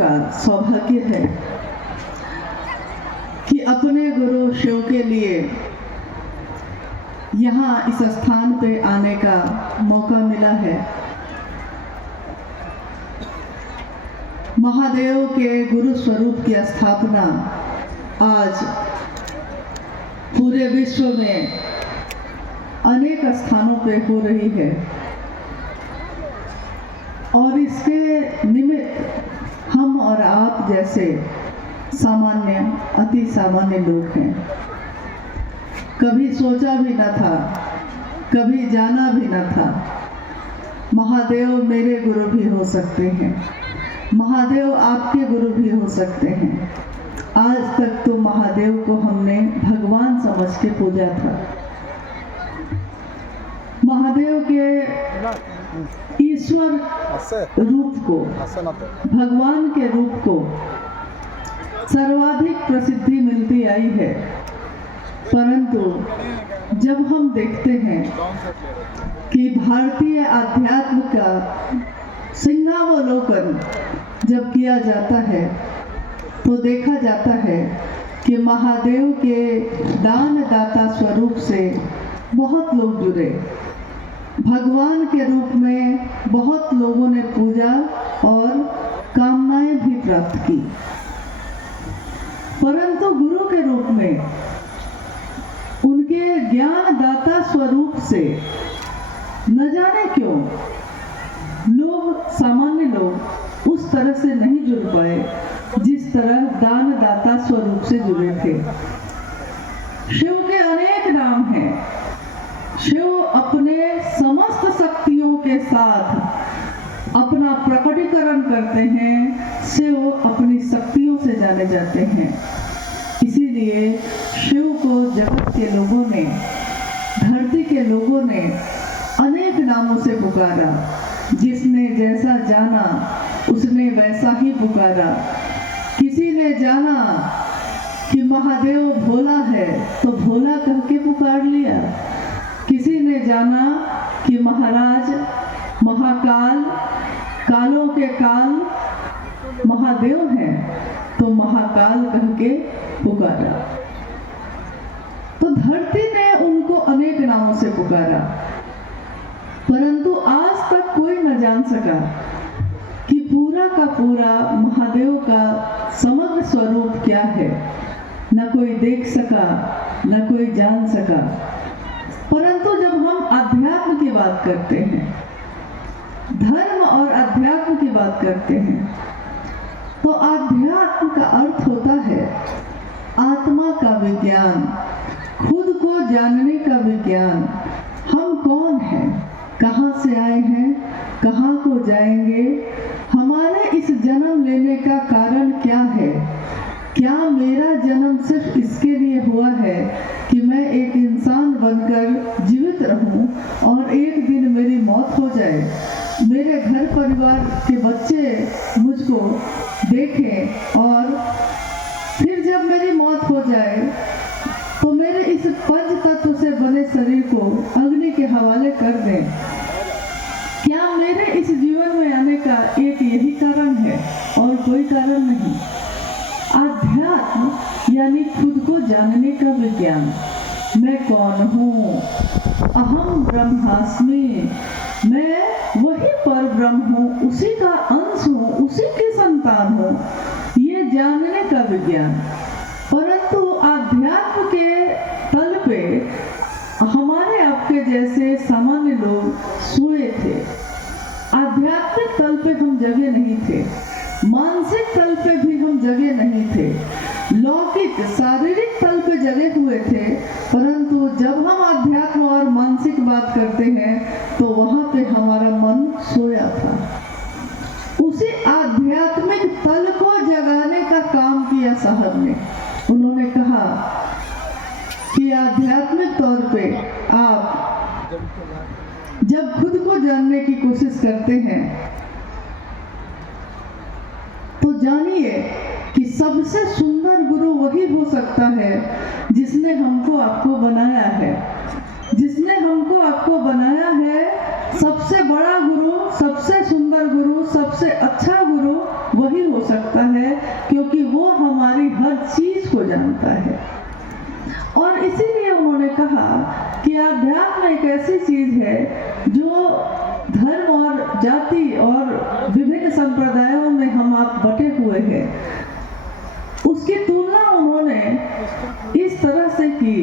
का सौभाग्य है कि अपने गुरु शिव के लिए यहाँ इस स्थान पे आने का मौका मिला है। महादेव के गुरु स्वरूप की स्थापना आज पूरे विश्व में अनेक स्थानों पे हो रही है और इसके निमित्त हम और आप जैसे सामान्य अति सामान्य लोग हैं। कभी सोचा भी न था, कभी जाना भी न था महादेव मेरे गुरु भी हो सकते हैं, महादेव आपके गुरु भी हो सकते हैं। आज तक तो महादेव को हमने भगवान समझ के पूजा था। महादेव के ईश्वर रूप को, भगवान के रूप को सर्वाधिक प्रसिद्धि मिलती आई है, परंतु जब हम देखते हैं कि भारतीय अध्यात्म का सिंहावलोकन जब किया जाता है तो देखा जाता है कि महादेव के दानदाता स्वरूप से बहुत लोग जुड़े, भगवान के रूप में बहुत लोगों ने पूजा और कामनाएं भी प्राप्त की, परंतु गुरु के रूप में उनके ज्ञानदाता स्वरूप से न जाने क्यों लोग, सामान्य लोग उस तरह से नहीं जुड़ पाए जिस तरह दानदाता स्वरूप से जुड़े थे। शिव के अनेक नाम हैं। शिव अपने समस्त शक्तियों के साथ अपना प्रकटीकरण करते हैं। शिव अपनी शक्तियों से जाने जाते हैं। इसीलिए शिव को जगत के लोगों ने, धरती के लोगों ने अनेक नामों से पुकारा। जिसने जैसा जाना उसने वैसा ही पुकारा। किसी ने जाना कि महादेव भोला है तो भोला कह के पुकार लिया। किसी ने जाना कि महाराज महाकाल, कालों के काल महादेव हैं तो महाकाल कह के पुकारा। तो धरती ने उनको अनेक नामों से पुकारा, परंतु आज तक कोई न जान सका कि पूरा का पूरा महादेव का समग्र स्वरूप क्या है। न कोई देख सका, न कोई जान सका। परंतु जब हम अध्यात्म की बात करते हैं, धर्म और अध्यात्म की बात करते हैं, तो अध्यात्म का अर्थ होता है आत्मा का विज्ञान, खुद को जानने का विज्ञान। हम कौन हैं, कहाँ से आए हैं, कहाँ को जाएंगे, हमारे इस जन्म लेने का कारण क्या है, क्या मेरा जन्म सिर्फ इसके लिए हुआ है कि मैं एक इंसान बनकर जीवित रहूं और एक दिन मेरी मौत हो जाए, मेरे घर परिवार के बच्चे मुझको देखें और फिर जब मेरी मौत हो जाए तो मेरे इस पंच तत्व से बने शरीर को अग्नि के हवाले कर दें। क्या मेरे इस जीवन में आने का एक यही कारण है और कोई कारण नहीं? अध्यात्म यानी खुद को जानने का विज्ञान। मैं कौन हूँ? अहम ब्रह्मास्मि, मैं वही पर ब्रह्म हूँ, उसी का अंश हूँ, उसी की संतान हूँ, ये जानने का विज्ञान। परंतु अध्यात्म के तल पे हमारे आपके जैसे सामान्य लोग सोए थे। आध्यात्मिक तल पे हम जगह नहीं थे, मानसिक तल पे भी हम जगह नहीं थे, लौकिक शारीरिक तल पे जगे हुए थे। परंतु जब हम अध्यात्म और मानसिक बात करते हैं तो वहां पे हमारा मन सोया था। उसी आध्यात्मिक तल को जगाने का काम किया साहब ने। उन्होंने कहा कि आध्यात्मिक तौर पे आप जब खुद को जानने की कोशिश करते हैं तो जानिए कि सबसे सुंदर गुरु वही हो सकता है जिसने हमको आपको बनाया है। जिसने हमको आपको बनाया है, सबसे बड़ा गुरु, सबसे सुंदर गुरु, सबसे अच्छा गुरु वही हो सकता है, क्योंकि वो हमारी हर चीज को जानता है। और इसीलिए उन्होंने कहा कि अध्यात्म एक ऐसी चीज है जो धर्म और जाति और विभिन्न संप्रदायों में हम आप बटे हुए हैं, उसकी तुलना उन्होंने इस तरह से की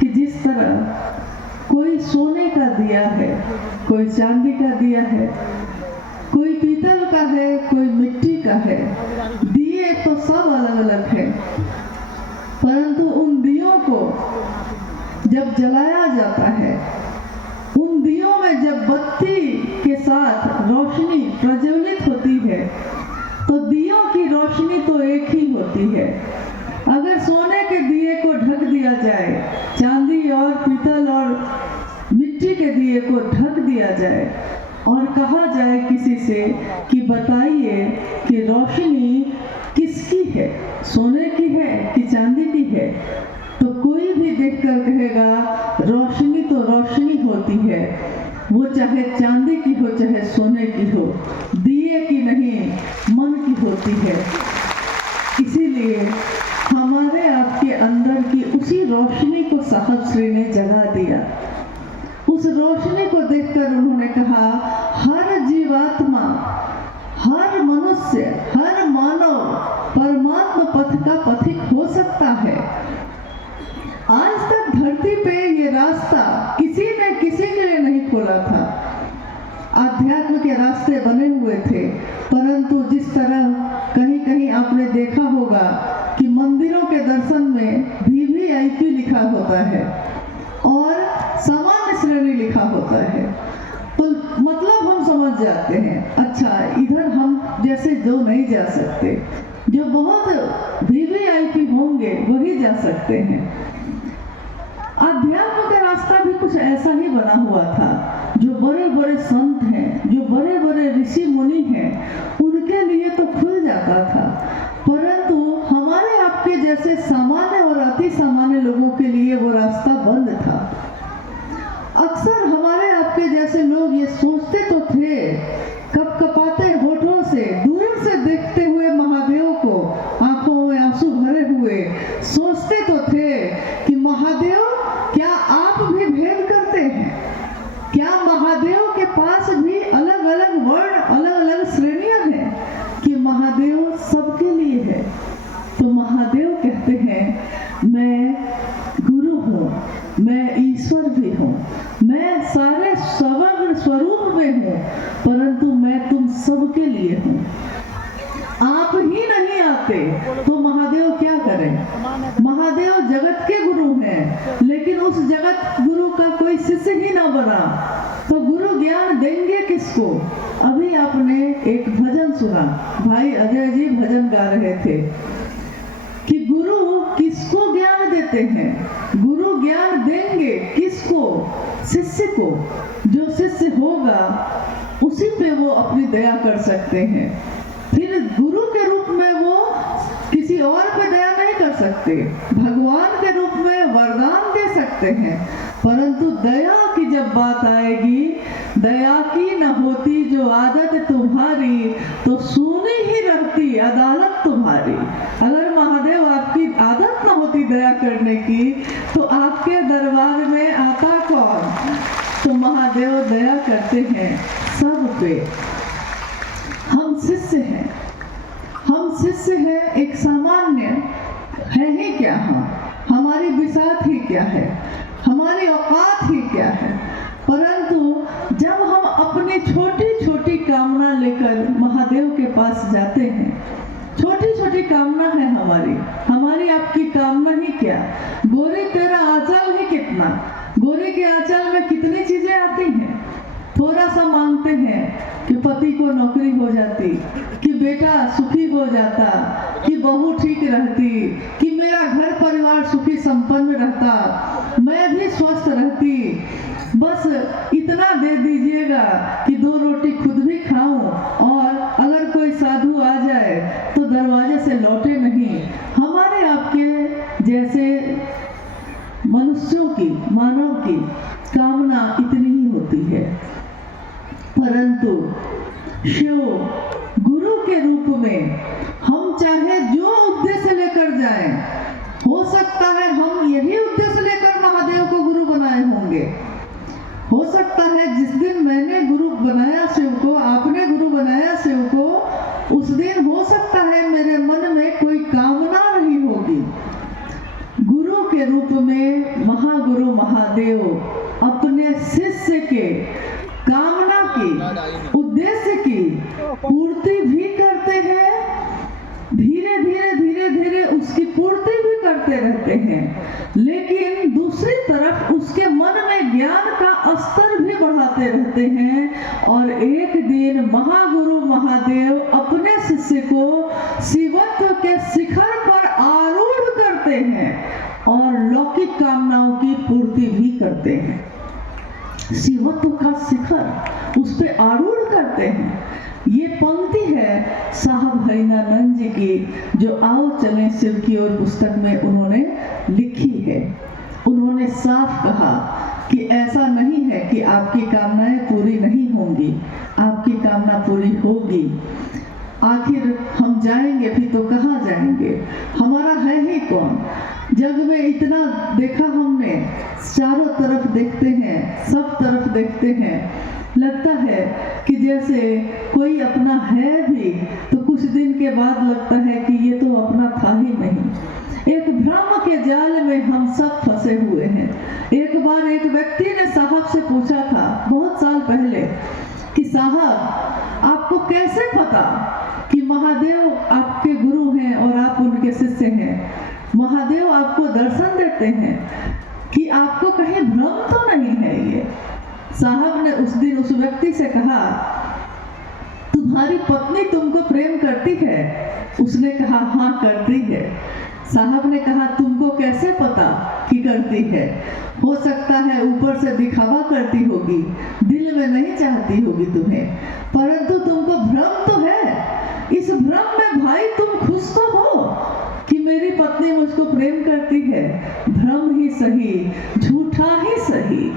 कि जिस तरह कोई सोने का दिया है, कोई चांदी का दिया है, कोई पीतल का है, कोई मिट्टी का है। दिए तो सब अलग अलग है, परंतु उन दियों को जब जलाया जाता है, उन दियों में जब बत्ती के साथ रोशनी प्रज्वलित होती है, तो दियों की रोशनी तो एक ही होती है। अगर सोने के दिए को ढक दिया जाए, चांदी और पीतल और मिट्टी के दिए को ढक दिया जाए और कहा जाए किसी से कि बताइए कि रोशनी किसकी है, सोने की है कि चांदी की है, तो कोई भी देखकर कहेगा रोशनी तो रोशनी होती है, वो चाहे चांदी की हो चाहे सोने की हो, दिए की नहीं मन की होती है। इसीलिए हमारे आपके अंदर की उसी रोशनी को साहब श्री ने जगा दिया। उस रोशनी को देखकर उन्होंने कहा हर जीवात्मा, हर मनुष्य, हर मानव परमात्मा पथ का पथिक हो सकता है। आज तक धरती पे ये रास्ता किसी ने किसी के लिए नहीं खोला था। आध्यात्म के रास्ते बने हुए थे, परंतु जिस तरह कहीं कहीं आपने देखा होगा कि मंदिरों के दर्शन में VVIP लिखा होता है और सामान्य श्रेणी लिखा होता है, तो मतलब हम समझ जाते हैं अच्छा इधर हम जैसे जो नहीं जा सकते, जो बहुत VVIP होंगे वही जा सकते हैं। अध्यात्म का रास्ता भी कुछ ऐसा ही बना हुआ था। जो बड़े बड़े संत हैं, जो बड़े बड़े ऋषि मुनि हैं, उनके लिए तो खुल जाता था, परंतु हमारे आपके जैसे सामान्य और अति सामान्य लोगों के लिए वो रास्ता बंद था। अक्सर हमारे आपके जैसे लोग ये सोचते तो थे, कपकपाते होठों से दूर से देखते हुए महादेव को, आंखों में आंसू भरे हुए सोचते तो थे कि महादेव क्या आप भी भेद करते हैं? क्या महादेव के पास भी अलग अलग वर्ण, अलग अलग श्रेणियां हैं कि महादेव सबके लिए है? तो महादेव कहते हैं मैं गुरु हूँ, मैं ईश्वर भी हूँ, मैं सारे समग्र स्वरूप में हूँ, परंतु मैं तुम सबके लिए हूँ। आप ही नहीं आते तो महादेव क्या करें? महादेव जगत के गुरु हैं, लेकिन उस जगत गुरु का कोई शिष्य ही ना बना तो गुरु ज्ञान देंगे किसको? अभी आपने एक भजन सुना, भाई अजय जी भजन गा रहे थे कि गुरु किसको ज्ञान देते हैं? गुरु ज्ञान देंगे किसको? शिष्य को। जो शिष्य होगा उसी पे वो अपनी दया कर सकते हैं। फिर गुरु के रूप में वो किसी और पे दया नहीं कर सकते, भगवान के रूप में वरदान दे सकते हैं, परंतु दया की जब बात आएगी, दया की न होती जो आदत तुम्हारी, तो सुनी ही रहती अदालत तुम्हारी। अगर महादेव आपकी आदत न होती दया करने की, तो आपके दरबार में आता कौन? तो महादेव दया करते हैं सब पे। हम शिष्य हैं, हम शिष्य हैं, एक सामान्य है ही क्या हम? हमारी बिसात ही क्या है? हमारी औकात ही क्या है? परंतु जब हम अपनी छोटी छोटी कामना लेकर महादेव के पास जाते हैं, छोटी छोटी कामना है हमारी आपकी कामना ही क्या? गोरी तेरा आंचल ही कितना? गोरी के आंचल में कितनी चीजें आती हैं? थोड़ा सा मांगते हैं कि पति को नौकरी हो जाती, कि बेटा सुखी हो जाता, कि बहू ठीक रहती, कि मेरा घर परिवार सुखी संपन्न रहता, मैं भी स्वस्थ रहती, बस इतना दे दीजिएगा कि 2 रोटी खुद भी खाऊं, और अगर कोई साधु आ जाए तो दरवाजे से लौटे नहीं। हमारे आपके जैसे मनुष्यों की, मानव की कामना इतनी ही होती है, परंतु शिव गुरु के रूप में लेकिन हो सकता है मेरे मन में कोई कामना रही होगी। गुरु के रूप में महागुरु महादेव अपने शिष्य के कामना की, उद्देश्य की पूर्ति भी करते हैं, धीरे धीरे उसकी पूर्ति भी करते रहते हैं, लेकिन दूसरी तरफ उसके मन में ज्ञान का स्तर भी बढ़ाते रहते हैं। और एक दिन महागुरु महादेव अपने शिष्य को शिवत्व के शिखर पर आरूढ़ करते हैं और लौकिक कामनाओं की पूर्ति भी करते हैं। शिवत्व का शिखर उस पे आरूढ़ करते हैं। ये पंक्ति है साहब हरिनानंद जी की, जो आओ चलें शिव की ओर पुस्तक में उन्होंने लिखी है। उन्होंने साफ कहा कि ऐसा नहीं है कि आपकी कामनाएं पूरी नहीं होंगी, आपकी कामना पूरी होगी। आखिर हम जाएंगे भी तो कहाँ जाएंगे, हमारा है ही कौन। जग में इतना देखा हमने, चारों तरफ देखते हैं, सब तरफ देखते हैं, लगता है कि जैसे कोई अपना है भी तो कुछ दिन के बाद लगता है कि ये तो अपना था ही नहीं। एक भ्रम के जाल में हम सब फंसे हुए हैं। एक बार एक व्यक्ति ने साहब से पूछा था बहुत साल पहले कि साहब आपको कैसे पता कि महादेव आपके गुरु हैं और आप उनके शिष्य हैं, महादेव आपको दर्शन देते हैं, कि आपको कहीं भ्रम तो नहीं है ये। साहब ने उस दिन उस व्यक्ति से कहा, तुम्हारी पत्नी तुमको प्रेम करती है? उसने कहा हाँ करती है। साहब ने कहा तुमको कैसे पता कि करती है? हो सकता है ऊपर से दिखावा करती होगी, दिल में नहीं चाहती होगी तुम्हें, परंतु तुमको भ्रम तो है। इस भ्रम में भाई तुम खुश तो हो कि मेरी पत्नी मुझको प्रेम करती है। भ्रम ही सही, झूठा ही सही,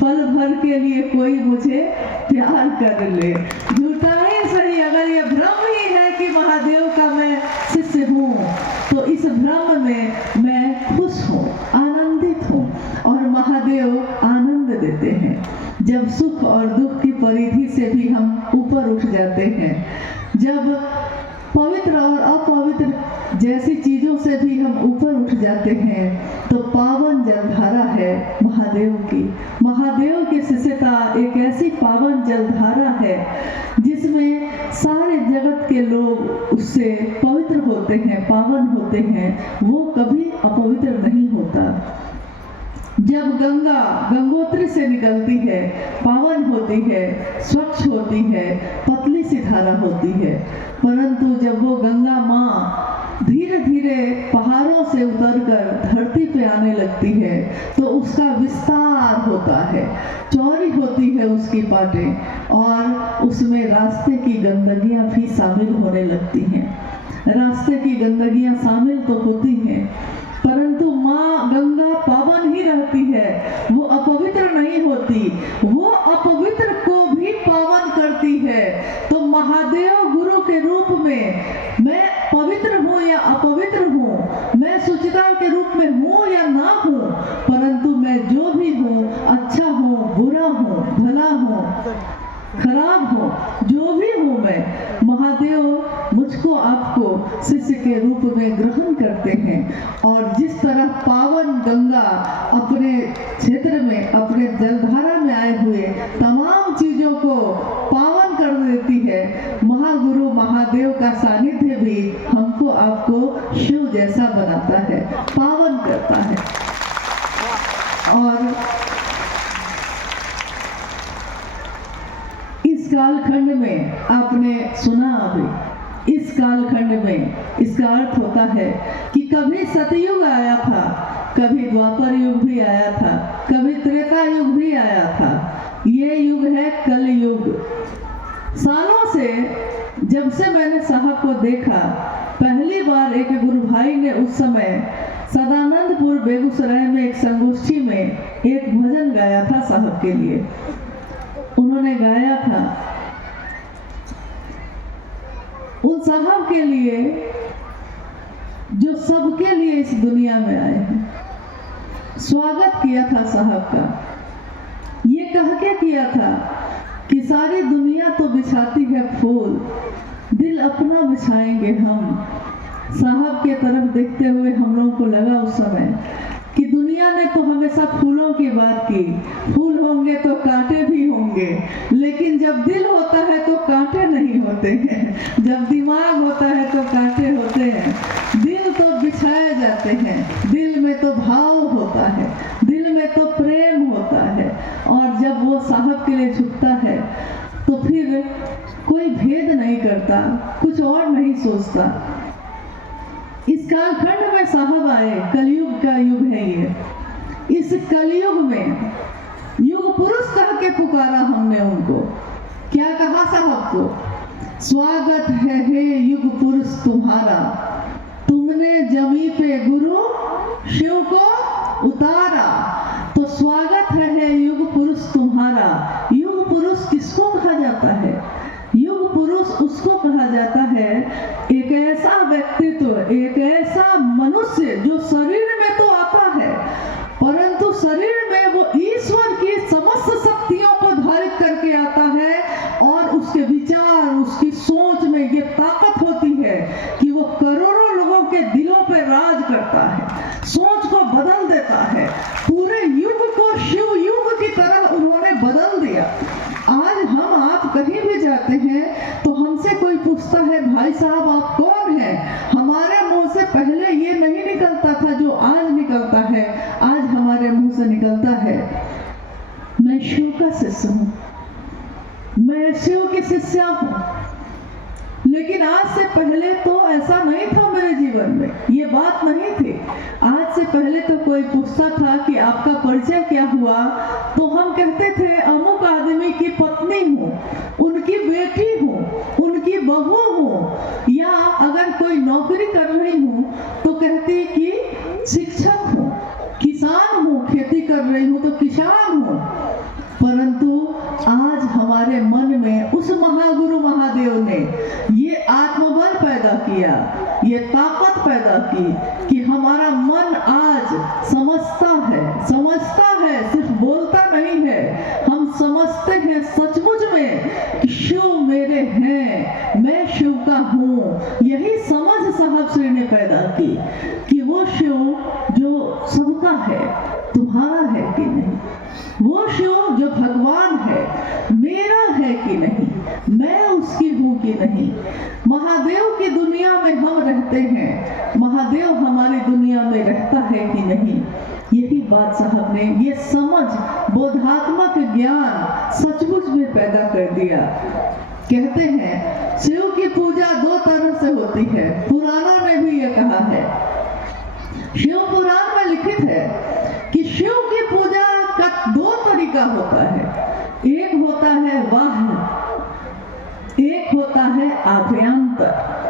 पल भर के लिए कोई मुझे प्यार कर ले, झूठा ही सही। अगर ये भ्रम ही है कि महादेव का मैं शिष्य हूँ, तो इस भ्रम में मैं खुश हूँ, आनंदित हूँ, और महादेव आनंद देते हैं। जब सुख और दुख की परिधि से भी हम ऊपर उठ जाते हैं, जब पवित्र और अपवित्र जैसी चीजों से भी हम ऊपर उठ जाते हैं, तो पावन जलधारा है महादेव की। महादेव की शिष्यता एक ऐसी पावन जलधारा है जिसमें सारे जगत के लोग उससे पवित्र होते हैं, पावन होते हैं, वो कभी अपवित्र नहीं होता। जब गंगा गंगोत्री से निकलती है, पावन होती है, स्वच्छ होती है, पतली सी धारा होती है, परंतु जब वो गंगा माँ धीरे धीरे पहाड़ों से उतरकर धरती पे आने लगती है, तो उसका विस्तार होता है, चौड़ी होती है उसकी पाटें, और उसमें रास्ते की गंदगियां भी शामिल होने लगती हैं। रास्ते की गंदगियां शामिल तो होती हैं, परंतु माँ गंगा पावन ही रहती है, वो अपवित्र नहीं होती, वो अपवित्र को भी पावन करती है। तो महादेव गुरु के रूप में मैं पवित्र हूँ या अपवित्र हूँ, मैं सुचिता के रूप में हूँ या ना हूँ, परंतु मैं जो भी हूँ, अच्छा हूँ, बुरा हूँ, भला हूँ, खराब हो, जो भी हूँ मैं, महादेव मुझको आपको शिष्य के रूप में ग्रहण करते हैं। और जिस तरह पावन गंगा अपने क्षेत्र में, अपने जलधारा में आए हुए तमाम चीजों को पावन कर देती है, महागुरु महादेव का सानिध्य भी हमको आपको शिव जैसा बनाता है, पावन करता है। और इस कालखंड में आपने सुना अभी, इस कालखंड में इसका अर्थ होता है कि कभी सतयुग आया था, कभी द्वापर युग भी आया था, कभी त्रेता युग भी आया था, ये युग है कल युग। सालों से जब से मैंने साहब को देखा, पहली बार एक गुरु भाई ने उस समय सदानंदपुर बेगूसराय में एक संगोष्ठी में एक भजन गाया था साहब के लिए। उन्होंने गाया था उन साहब के लिए जो सबके लिए इस दुनिया में आए हैं। स्वागत किया था साहब का, ये कह के किया था कि सारी दुनिया तो बिछाती है फूल, दिल अपना बिछाएंगे हम। साहब के तरफ देखते हुए हम लोगों को लगा उस समय कि दुनिया ने तो हमेशा फूलों की बात की, फूल होंगे तो कांटे भी होंगे, लेकिन जब दिल होता है तो कांटे नहीं होते हैं, जब दिमाग होता है तो कांटे होते हैं। दिल तो बिछाए जाते हैं, दिल में तो भाव होता है, दिल में तो प्रेम होता है, और जब वो साहब के लिए झुकता है तो फिर कोई भेद नहीं करता, कुछ और नहीं सोचता। इस कालखंड में साहब आए, कलयुग का युग है ये। इस कलयुग में युग पुरुष कह के पुकारा हमने उनको। क्या कहा साहब को? स्वागत है हे युग पुरुष तुम्हारा, तुमने जमी पे गुरु शिव को उतारा। तो स्वागत है हे युग पुरुष तुम्हारा। युग पुरुष किसको कहा जाता है? युग पुरुष उसको कहा जाता है, एक ऐसा व्यक्तित्व, एक ऐसा मनुष्य जो शरीर में तो आता है, परंतु शरीर में वो ईश्वर की समस्त शक्तियों को धारित करके आता है, और उसके विचार, उसकी सोच में ये ताकत होती है कि वो करोड़ों लोगों के दिलों पे राज करता है, सोच को बदल देता है। पूरे युग को शिव युग की तरह उन्होंने बदल दिया। आज हम आप कहीं भी जाते हैं तो हमसे कोई पूछता है, भाई साहब आप कौन हैं? हमारे मुंह से पहले ये नहीं निकलता था जो आज निकलता है। आज हमारे मुंह से निकलता है, मैं शिव का शिष्य हूँ, मैं शिव की शिष्या हूँ। लेकिन आज से पहले तो ऐसा नहीं था मेरे जीवन में, ये बात नहीं थी। आज से पहले तो कोई पूछता था कि आपका परिचय क्या हुआ, तो हम कहते थे अमुक आदमी की पत्नी हूँ, उनकी बेटी हूँ, उनकी बहू हूँ, या अगर कोई नौकरी कर रही हूँ तो कहती कि शिक्षक हूँ, किसान हूँ, खेती कर रही हूँ तो किसान हूँ। परंतु आज हमारे मन में उस महागुरु महादेव ने ये आत्मबल पैदा किया, ये ताकत पैदा की कि हमारा मन आज समझता है, सिर्फ बोलता नहीं है। हम समझते हैं सचमुच में कि शिव मेरे हैं, मैं शिव का हूँ। यही समझ साहब श्री ने पैदा की कि वो शिव जो सबका है, तुम्हारा है कि नहीं? वो शिव जो भगवान है, मेरा है कि नहीं, मैं उसकी हूँ कि नहीं। महादेव की दुनिया में हम रहते हैं, महादेव हमारी दुनिया में रहता है कि नहीं। यही बात साहब ने, ये समझ, बोधात्मक ज्ञान सचमुच में पैदा कर दिया। कहते हैं शिव की पूजा दो तरह से होती है, पुराणों ने भी ये कहा है, शिव पुराण में लिखित है कि शिव की पूजा का दो तरीका होता है। एक होता है बाह्य, एक होता है आभ्यंतर।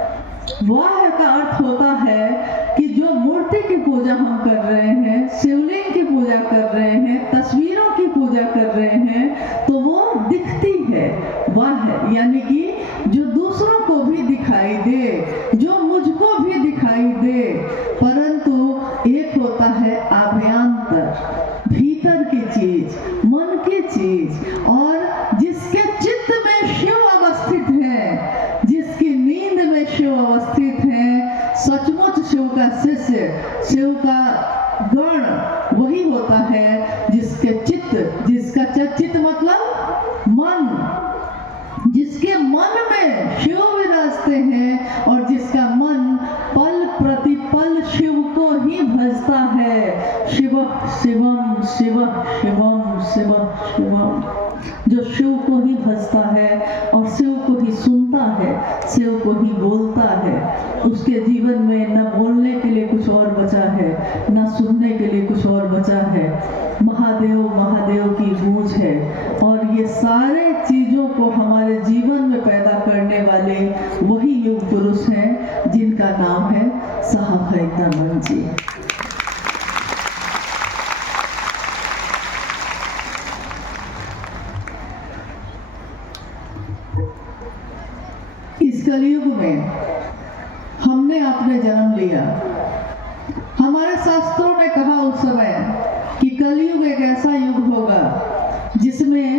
बाह्य का अर्थ होता है कि जो मूर्ति की पूजा हम कर रहे हैं, शिवलिंग की पूजा कर रहे हैं, तस्वीरों की पूजा कर रहे हैं, तो वो दिखती है बाह्य, यानी कि जो दूसरों को भी दिखाई दे, जो मुझको भी दिखाई दे। परंतु एक होता है आभ्यंतर, भीतर की चीज, मन की चीज, और जिसके चित्त में शिव अवस्थित है, जिसकी नींद में शिव अवस्थित है, सचमुच शिव का शिष्य, शिव का गण वही होता है जिसके चित्त, जिसका चित्त मतलब मन, जिसके मन में शिव विराजते हैं, और जिसका मन पल प्रतिपल शिव को ही भजता है। शिव शिवम शिव शिवम शिव शिवम, जो शिव को ही भजता है और शिव को ही सुनता है, शिव को ही बोलता है, उसके जीवन में न बोलने के लिए कुछ और बचा है, न सुनने के लिए कुछ और बचा है। महादेव महादेव की गूंज है, और ये सारे चीजों को हमारे जीवन में पैदा करने वाले वही युग पुरुष हैं जिनका नाम है साहब खैरताबाद जी। इस कलयुग में हमने आपने जन्म लिया। हमारे शास्त्रों ने कहा उस समय कि कलयुग एक ऐसा युग होगा जिसमें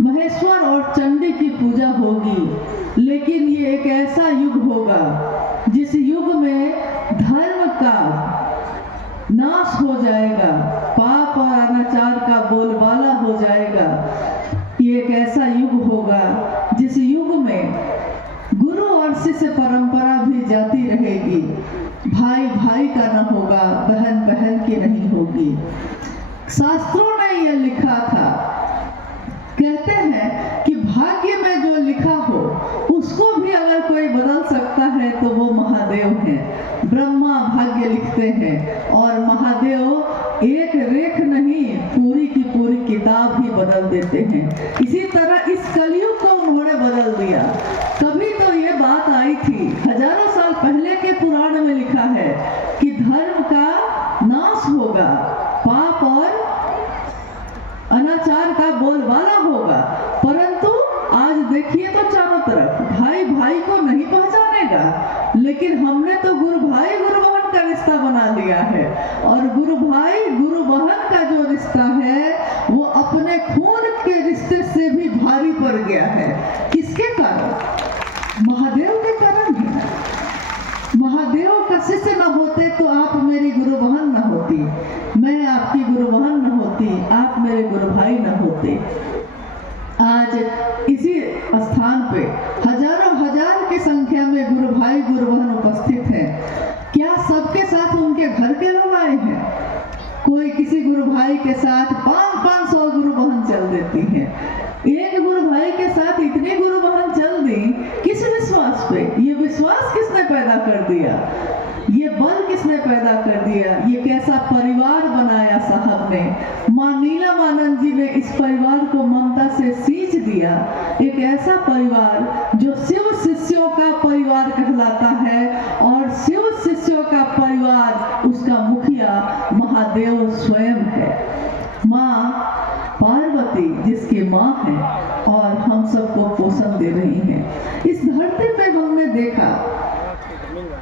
महेश्वर और चंडी की पूजा होगी, लेकिन ये एक ऐसा युग होगा जिस युग में धर्म का नाश हो जाएगा, पाप और अनाचार का बोलबाला हो जाएगा। ये एक ऐसा युग होगा जिस युग में गुरु और शिष्य परंपरा भी जाती रहेगी, भाई भाई का न होगा, बहन बहन की नहीं होगी। शास्त्रों ने यह लिखा था, कहते हैं कि भाग्य में जो लिखा हो उसको भी अगर कोई बदल सकता है तो वो महादेव हैं। ब्रह्मा भाग्य लिखते हैं और महादेव एक रेख नहीं, पूरी की पूरी किताब ही बदल देते हैं। इसी तरह इस कलयुग को उन्होंने बदल दिया। कभी तो ये बात आई थी, हजारों साल पहले के पुराण में लिखा है कि धर्म का नाश होगा, पाप और अनाचार का बोलबाला होगा। परंतु आज देखिए तो चारों तरफ भाई भाई को नहीं पहचानेगा, लेकिन हमने तो गुरु भाई गुरु बहन का रिश्ता बना लिया है। और गुरु भाई गुरु बहन का जो रिश्ता है वो अपने खून के रिश्ते से भी भारी पड़ गया है। किसके कारण? महादेव के कारण है। महादेव का शिष्य न होते तो आप मेरी गुरु बहन न होती, मैं आपकी गुरु बहन न होती, आप मेरे गुरु भाई न होते। आज इसी स्थान पे हजारों हजार की संख्या में गुरु भाई गुरु बहन उपस्थित हैं। क्या सबके साथ उनके घर के लोग आए हैं? कोई किसी गुरु भाई के साथ 500 गुरु बहन चल देती हैं। एक गुरु भाई के साथ इतनी गुरु बहन चल दी, किस विश्वास पे? ये विश्वास किसने पैदा कर दिया? ये बल किसने पैदा कर दिया? ये कैसा परिवार बनाया साहब ने। माँ नीलमानंद जी ने इस परिवार को ममता से सींच दिया। एक ऐसा परिवार जो शिव शिष्यों का परिवार कहलाता है और शिव शिष्यों का परिवार, उसका मुखिया महादेव स्वयं है। माँ पार्वती जिसकी माँ है और हम सबको पोषण दे रही हैं। इस धरती पे हमने देखा,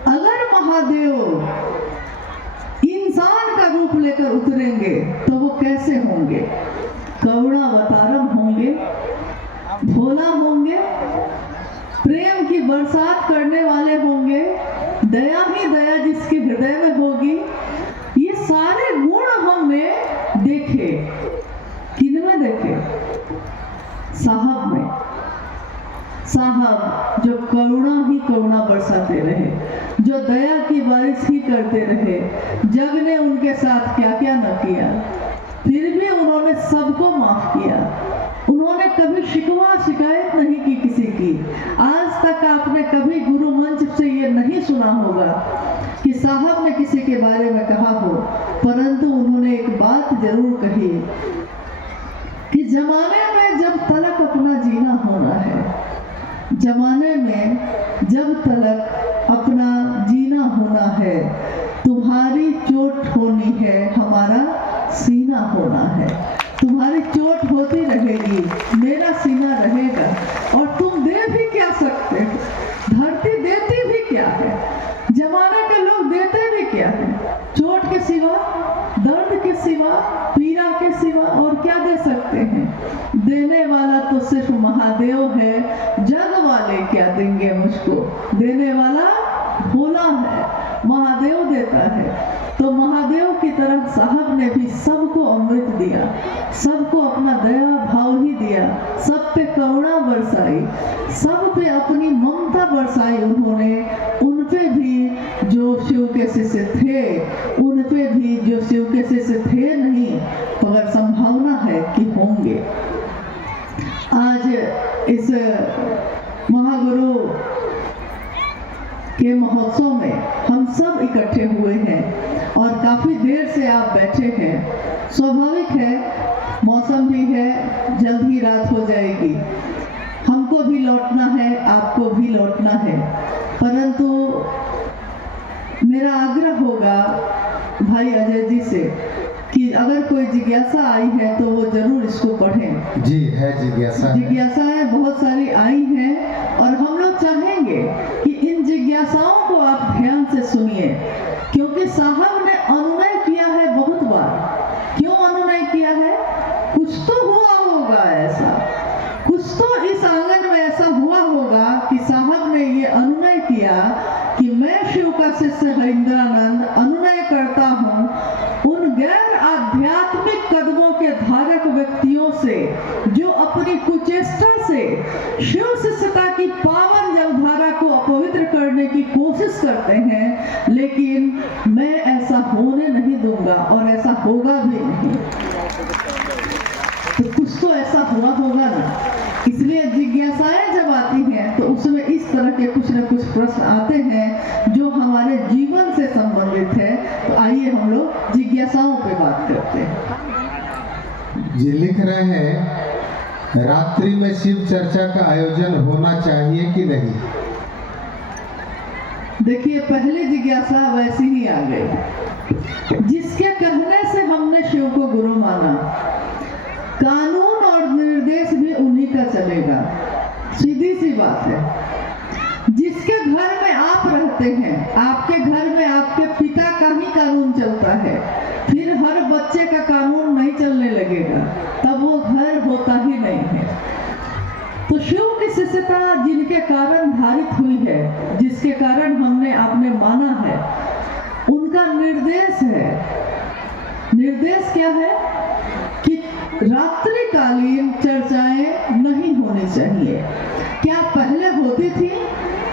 अगर महादेव इंसान का रूप लेकर उतरेंगे तो वो कैसे होंगे? करुणावतारम होंगे, भोला होंगे, प्रेम की बरसात करने वाले होंगे, दया ही दया जिसके हृदय में होगी। ये सारे गुण हमने देखे। किनमें देखे? साहब में। साहब जो करुणा ही करुणा बरसाते रहे, जो दया की बारिश ही करते रहे। जग ने उनके साथ क्या क्या न किया, फिर भी उन्होंने सबको माफ किया। उन्होंने कभी शिकवा शिकायत नहीं की किसी की। आज तक आपने कभी गुरु मंच से ये नहीं सुना होगा कि साहब ने किसी के बारे में कहा हो, परंतु उन्होंने एक बात जरूर कही कि जमाने में जब तलक अपना जीना होना है, जमाने में जब तलक अपना जीना होना है, तुम्हारी चोट होनी है, हमारा सीना होना है। तुम्हारी चोट होती रहेगी, मेरा सीना रहेगा। और तुम दे भी क्या सकते हो? धरती देती भी क्या है? जमाने के लोग देते भी क्या है? चोट के सिवा, दर्द के सिवा, पीड़ा के सिवा और क्या दे सकते हैं? देने वाला तो सिर्फ महादेव है। जग वाले क्या देंगे मुझको? देने वाला भोला है, महादेव देता है। तो महादेव की तरह साहब ने भी सबको अमृत दिया, सबको अपना दया भाव ही दिया, सब पे करुणा बरसाई, सब पे अपनी ममता बरसाई उन्होंने। उन पे भी जो शिव के शिष्य थे, उन पे भी जो शिव के शिष्य थे नहीं, मगर संभावना है कि होंगे। आज इस महागुरु के महोत्सव में हम सब इकट्ठे हुए हैं और काफी देर से आप बैठे हैं। स्वाभाविक है, मौसम भी है, जल्द ही रात हो जाएगी। हमको भी लौटना है, आपको भी लौटना है, परंतु मेरा आग्रह होगा भाई अजय जी से कि अगर कोई जिज्ञासा आई है तो वो जरूर इसको पढ़ें। जी है, जिज्ञासाएं बहुत सारी आई हैं और हम लोग चाहेंगे कि इन जिज्ञासाओं को आप ध्यान से सुनिए, क्योंकि साहब ने अनुनय किया है बहुत बार। क्यों अनुनय किया है? कुछ तो हुआ होगा ऐसा, कुछ तो इस आंगन में ऐसा हुआ होगा कि किया कि मैं शिव का शिष्य हरिंद्रानंद अनुनय करता हूँ उन गैर आध्यात्मिक कदमों के धारक व्यक्तियों से जो अपनी कुचेष्टा से शिव शिष्यता की पावन जलधारा को अपवित्र करने की कोशिश करते हैं, लेकिन मैं ऐसा होने नहीं दूंगा और ऐसा होगा भी नहीं। तो कुछ तो ऐसा हुआ होगा ना, इसलिए जिज्ञासाएं जब आती हैं तो उसमें इस तरह के कुछ न कुछ प्रश्न आते हैं जो हमारे जीवन से संबंधित है। तो आइए हम लोग जिज्ञासाओं पे बात करते हैं। जी लिख रहे हैं, रात्रि में शिव चर्चा का आयोजन होना चाहिए कि नहीं? देखिए, पहली जिज्ञासा वैसी ही आ गई। जिसके कहने से हमने शिव को गुरु माना, कानून और निर्देश भी उन्हीं का चलेगा, सीधी सी बात है। जिसके घर में आप रहते हैं, आपके घर में आपके पिता का ही कानून चलता है, फिर हर बच्चे का कानून नहीं चलने लगेगा, तब वो घर होता ही नहीं है। तो शिव की शिष्यता जिनके कारण धारित हुई है, जिसके कारण हमने आपने माना है, उनका निर्देश है। निर्देश क्या है कि रात्रिकालीन चर्चाएं नहीं होनी चाहिए। क्या पहले होती थी?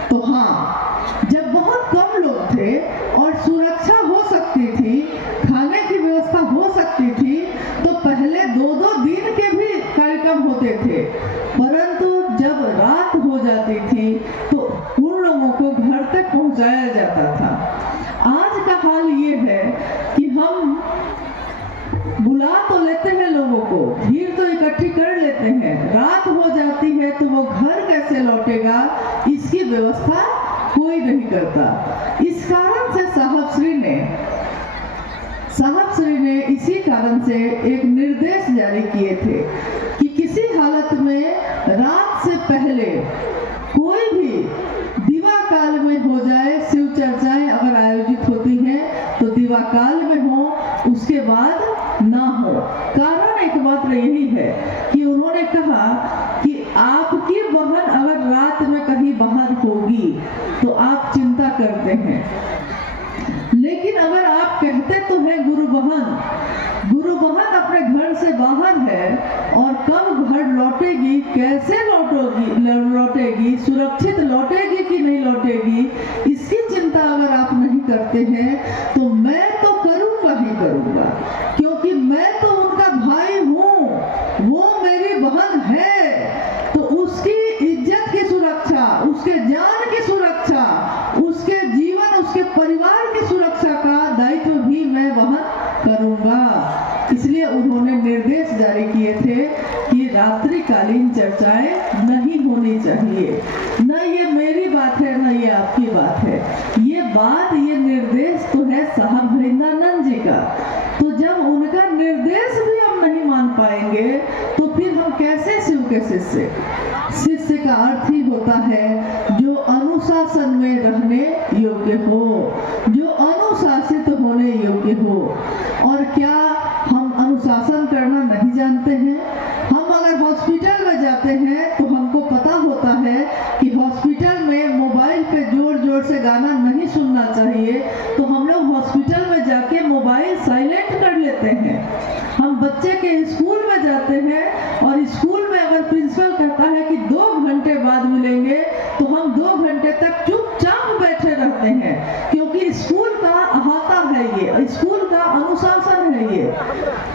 तो हाँ, जब बहुत कम लोग थे और सुरक्षा हो सकती थी, खाने की व्यवस्था हो सकती थी, तो पहले 2-2 दिन के भी कार्यक्रम होते थे। परंतु जब रात हो जाती थी तो उन लोगों को घर तक पहुंचाया जाता था। आज का हाल ये है कि हम बुला तो लेते हैं लोगों को, भीड़ तो इकट्ठी कर लेते हैं, रात हो जाती है तो वो घर कैसे लौटेगा, इसकी व्यवस्था कोई नहीं करता। इस कारण से साहब श्री ने इसी कारण से एक निर्देश जारी किए थे कि किसी हालत में रात से पहले कोई भी दिवा काल में हो जाए, शिव चर्चाएं अगर आयोजित होती हैं तो दिवा काल में हो, उसके बाद ना हो। कारण एकमात्र यही है कि उन्होंने कहा कि आपकी बहन अगर रात में कहीं बाहर होगी तो आप चिंता करते हैं, लेकिन अगर आप कहते तो हैं गुरु बहन अपने घर से बाहर है और कब घर लौटेगी, कैसे लौटेगी, सुरक्षित लौटेगी कि नहीं लौटेगी, इसकी चिंता अगर आप नहीं करते हैं तो मैं तो करूंगा ही करूंगा, क्योंकि मैं तो उनका भाई हूँ, वो मेरी बहन है। तो उसकी इज्जत की सुरक्षा, उसके जान की सुरक्षा, उसके जीवन, उसके परिवार की सुरक्षा का दायित्व भी मैं वहन करूंगा। इसलिए उन्होंने निर्देश जारी किए थे कि रात्रिकालीन चर्चाएं नहीं होनी चाहिए। न ये मेरी बात है, न ये आपकी बात है, ये निर्देश तो है साहब हरिंद्रानंद जी का। तो जब उनका निर्देश भी हम नहीं मान पाएंगे तो फिर हम कैसे शिव के शिष्य? शिष्य का अर्थ ही होता है जो अनुशासन में रहने योग्य हो, जो अनुशासित होने योग्य हो। और क्या हम अनुशासन करना नहीं जानते हैं? हम अगर हॉस्पिटल में जाते हैं तो हमको पता होता है कि हॉस्पिटल में मोबाइल पे जोर जोर से गाना नहीं सुनना चाहिए, तो हम लोग हॉस्पिटल में जाके मोबाइल साइलेंट कर लेते हैं। हम बच्चे के स्कूल में जाते हैं और स्कूल में अगर प्रिंसिपल कहता है कि 2 घंटे बाद मिलेंगे तो हम 2 घंटे तक चुपचाप बैठे रहते हैं, क्योंकि स्कूल का अहाता है, ये स्कूल का अनुशासन है ये।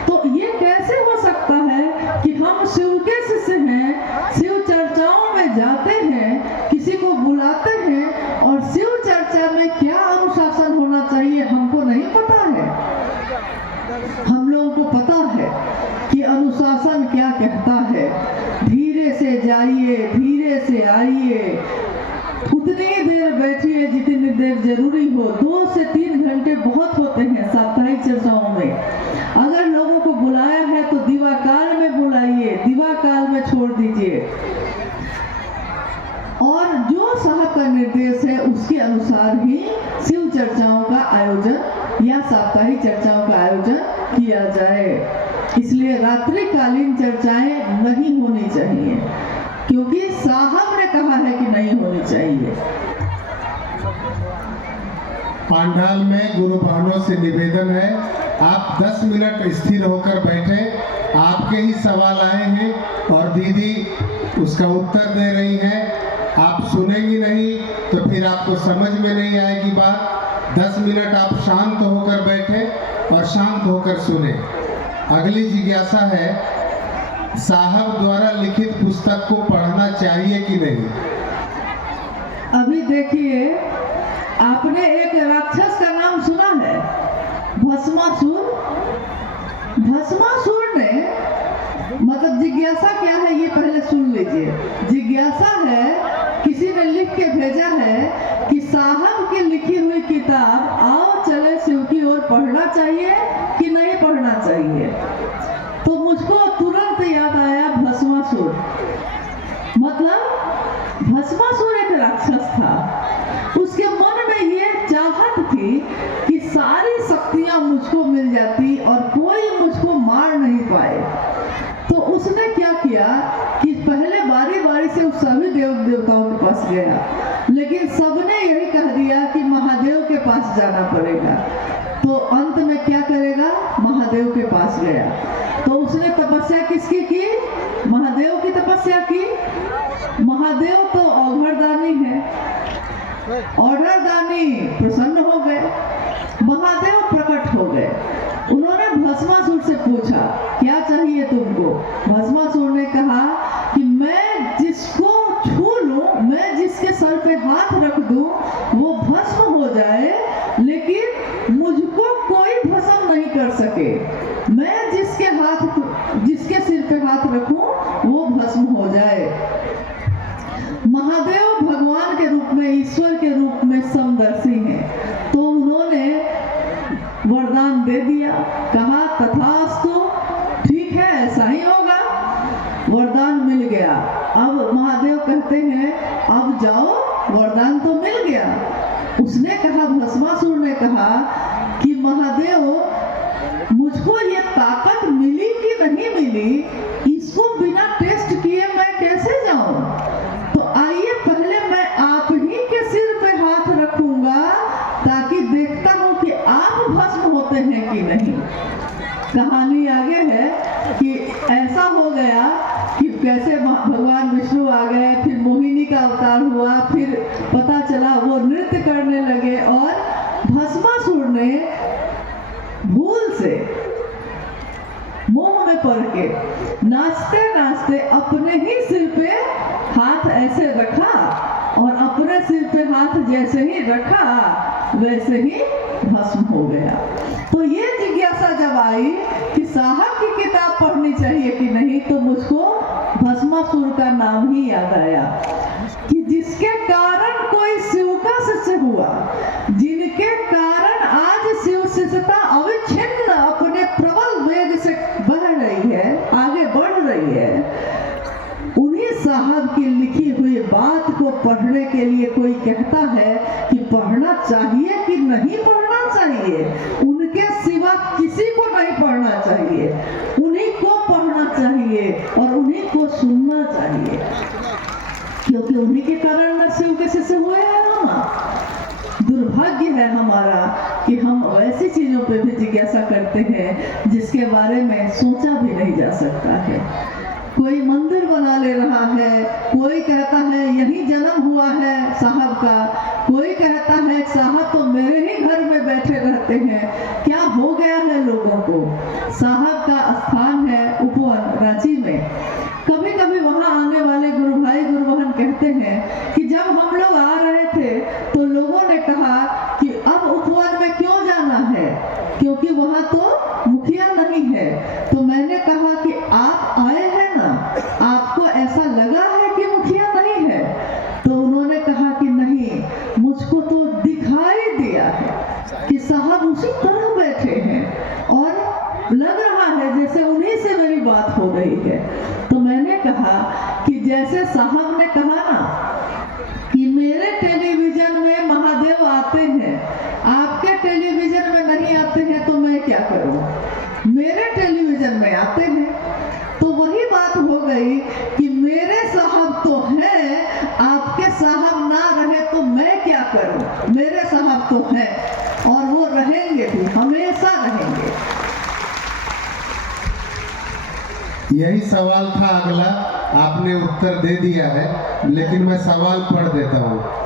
तो ये कैसे हो सकता है कि हम शिव के शिष्य हैं, शिव चर्चाओं में जाते हैं, किसी को बुलाते हैं और शिव चर्चा में क्या अनुशासन होना चाहिए हमको नहीं पता है। हम लोगों को पता है कि अनुशासन क्या कहता है। धीरे से जाइए, धीरे से आइए, उतनी देर बैठिए जितनी देर जरूरी हो। 2 से 3 घंटे बहुत होते हैं साप्ताहिक चर्चाओं में। अगर लोगों को बुलाया है तो दिवा काल में बुलाइए, दिवा काल में छोड़ दीजिए। और जो साहब का निर्देश है उसके अनुसार ही शिव चर्चाओं का आयोजन या साप्ताहिक चर्चाओं का आयोजन किया जाए। इसलिए रात्रिकालीन चर्चाएं नहीं होनी चाहिए, क्योंकि साहब ने कहा है कि नहीं होनी चाहिए। पांडाल में गुरु बहनों से निवेदन है, आप 10 मिनट स्थिर होकर बैठे। आपके ही सवाल आए हैं और दीदी उसका उत्तर दे रही हैं। आप सुनेंगी नहीं तो फिर आपको समझ में नहीं आएगी बात। 10 मिनट आप शांत होकर बैठे और शांत होकर सुने। अगली जिज्ञासा है, साहब द्वारा लिखित पुस्तक को पढ़ना चाहिए कि नहीं? अभी देखिए, आपने एक राक्षस का नाम सुना है, भस्मासुर। भस्मासुर ने, मतलब जिज्ञासा क्या है ये पहले सुन लीजिए। जिज्ञासा है, किसी ने लिख के भेजा है कि साहब की लिखी हुई किताब आओ चले शिव की ओर पढ़ना चाहिए कि नहीं पढ़ना चाहिए। तो मुझको तुरंत याद आया भस्मासुर। मतलब भस्मासुर एक राक्षस था। उसके मन में ये चाहत थी कि सारी शक्तियां मुझको मिल जाती और कोई मुझको मार नहीं पाए। तो उसने क्या किया कि पहले बारी बारी से उस सभी देव देवताओं के पास गया, लेकिन सबने यही कह दिया कि महादेव के पास जाना पड़ेगा। तो अंत में क्या करेगा, महादेव के पास गया। तो उसने तपस्या किसकी की? महादेव की तपस्या की। महादेव तो औघड़दानी है। औघड़दानी प्रसन्न हो गए, महादेव प्रकट हो गए। उन्होंने भस्मासुर से पूछा, क्या चाहिए तुमको? भस्मासुर ने कहा कि मैं जिसको छू लूं, मैं जिसके सर पे हाथ रख दूं, वो भस्म हो जाए, लेकिन मुझको कोई भस्म नहीं कर सके। मैं जिसके सिर पे हाथ रखूं वो भस्म हो जाए। महादेव भगवान के रूप में, ईश्वर के रूप में समदर्शी हैं। तो उन्होंने वरदान दे दिया, कहा तथास्तु, ठीक है ऐसा ही होगा। वरदान मिल गया। अब महादेव कहते हैं अब जाओ, वरदान तो मिल गया। उसने कहा, भस्मासुर ने कहा कि महादेव मुझको ये ताकत मिली कि नहीं मिली, इसको बिना टेस्ट किए मैं कैसे जाऊं? तो आइए पहले मैं आप ही के सिर पे हाथ रखूंगा ताकि देखता हूं कि आप भस्म होते हैं कि नहीं। कहानी आगे है कि ऐसा हो गया कि कैसे भगवान विष्णु आ गए, फिर मोहिनी का अवतार हुआ, फिर पता चला वो नृत्य करने लगे और भस्मासुर ने भूल से मोह में पड़ के नाचते नाचते अपने ही सिर पे हाथ ऐसे रखा और अपने सिर पे हाथ जैसे ही रखा वैसे ही भस्म हो गया। तो ये जिज्ञासा जब आई कि साहब की किताब पढ़नी चाहिए कि नहीं, तो मुझको भस्मासुर का नाम ही याद आया कि जिसके कारण कोई शिव का शिष्य हुआ, जिनके कारण आज शिव शिष्यता अविच्छिन्न अपने प्रबल वेग से बह रही है, आगे बढ़ रही है, उन्हीं साहब की लिखी हुई बात को पढ़ने के लिए कोई कहता है कि पढ़ना चाहिए कि नहीं पढ़ना चाहिए। उनके सिवा किसी को नहीं पढ़ना चाहिए, उन्हीं को पढ़ना चाहिए और उन्हीं को सुनना चाहिए, क्योंकि उन्हीं के कारण शिव के शिष्य हुए हैं हम। दुर्भाग्य है हमारा कि हम ऐसी चीजों पे भी जिज्ञासा करते हैं जिसके बारे में सोचा भी नहीं जा सकता है। कोई मंदिर बना ले रहा है, कोई कहता है यही जन्म हुआ है साहब का, कोई कहता है साहब तो मेरे ही घर में बैठे रहते हैं। क्या हो गया है लोगों को? साहब का स्थान है उपवन रांची में। कभी कभी वहां आने वाले गुरु भाई गुरु बहन कहते हैं कि जब हम लोग आ रहे थे तो लोगों ने कहा कि अब उपवन में क्यों जाना है, क्योंकि वहां तो मुखिया नहीं है। तो मैंने कहा कि आप आए हैं ना, आपको ऐसा लगा है कि मुखिया नहीं है? तो उन्होंने कहा कि नहीं, मुझको तो दिखाई दिया है कि साहब उसी तरह बैठे हैं और लग रहा है जैसे उन्हीं से मेरी बात हो रही है। तो मैंने कहा कि जैसे साहब ने कहा ना कि मेरे टेलीविजन में महादेव आते हैं, आपके टेलीविजन में नहीं आते हैं, तो मैं क्या करूं? मेरे टेलीविजन में आते हैं। तो वही बात हो गई कि मेरे साहब तो हैं, आपके साहब ना रहे तो मैं क्या करूं? मेरे साहब तो हैं। यही सवाल था अगला, आपने उत्तर दे दिया है, लेकिन मैं सवाल पढ़ देता हूँ।